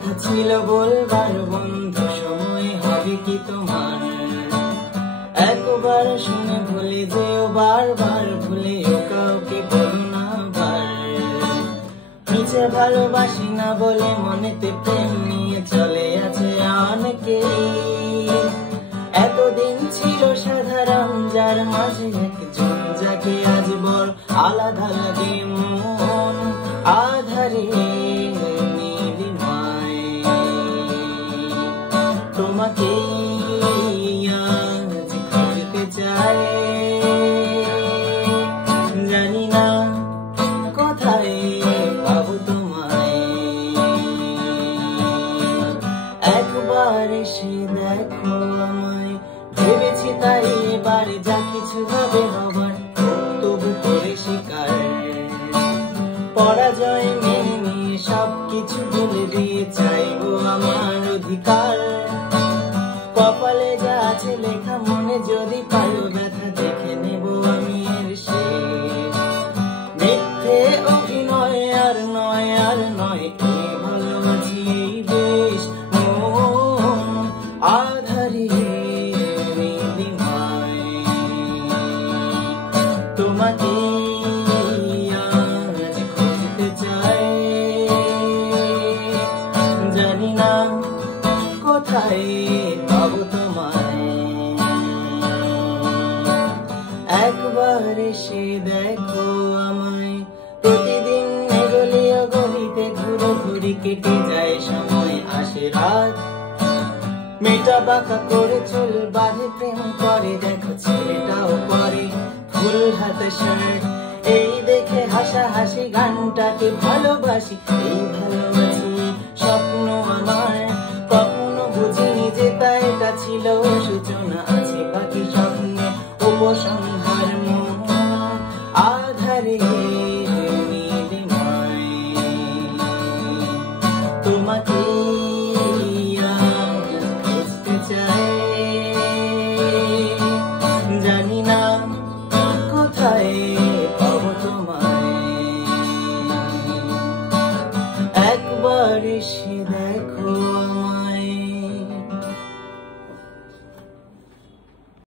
কথা ছিল বলবার বন্ধু, সময় হবে কি তোমার? একবার শুনে ভুলে যেও, বারবার ভুলেও কাউকে বলো না বার। মিছে ভালোবাসি না বলে মনেতে প্রেম নিয়ে চলে আছে অনেকেই। এতদিন ছিল সাধারণ, যার মাঝে একজন যাকে আজ বড় আলাদা লাগে মন। আধারে নীলিমায় তোমাকে আজ খুঁজতে চাই, জানি না কোথায় পাবো তোমায়। একবার এসে দেখো আমায়, ভেবেছি তাই এবারে যা কিছু হবে হবার তবু করে শিকার। পরাজয় মেনে নিয়ে সবকিছু ভুলে দিয়ে চাইবো আমার অধিকার। কপালে যা আছে লেখা, মনে যদি পারো ব্যথা দেখে নেব আমি এর শেষ। মিথ্যে অভিনয় আর নয় আর নয়, এই ভালোবাসি এই বেশ। মন আধারে নীলিমায় তোমাকে আজ খুঁজতে চাই, জানি না কোথায় পাবো তোমায়। একবার এসে দেখো আমায়, প্রতিদিন গলিও গলিতে ঘুরে ঘুরে কেটে যায় সময়, আসে রাত। মেয়েটা বাঁকা করে চুল বাঁধে, প্রেম করে দেখো ছেলেটাও পরে ফুল হাতে শার্ট। এই দেখে হাসাহাসি, গানটাকে ভালোবাসি, এই ভালোবাসি স্বপ্ন আমার। কখনো বুঝিনি যে তা এটা ছিল সূচনা।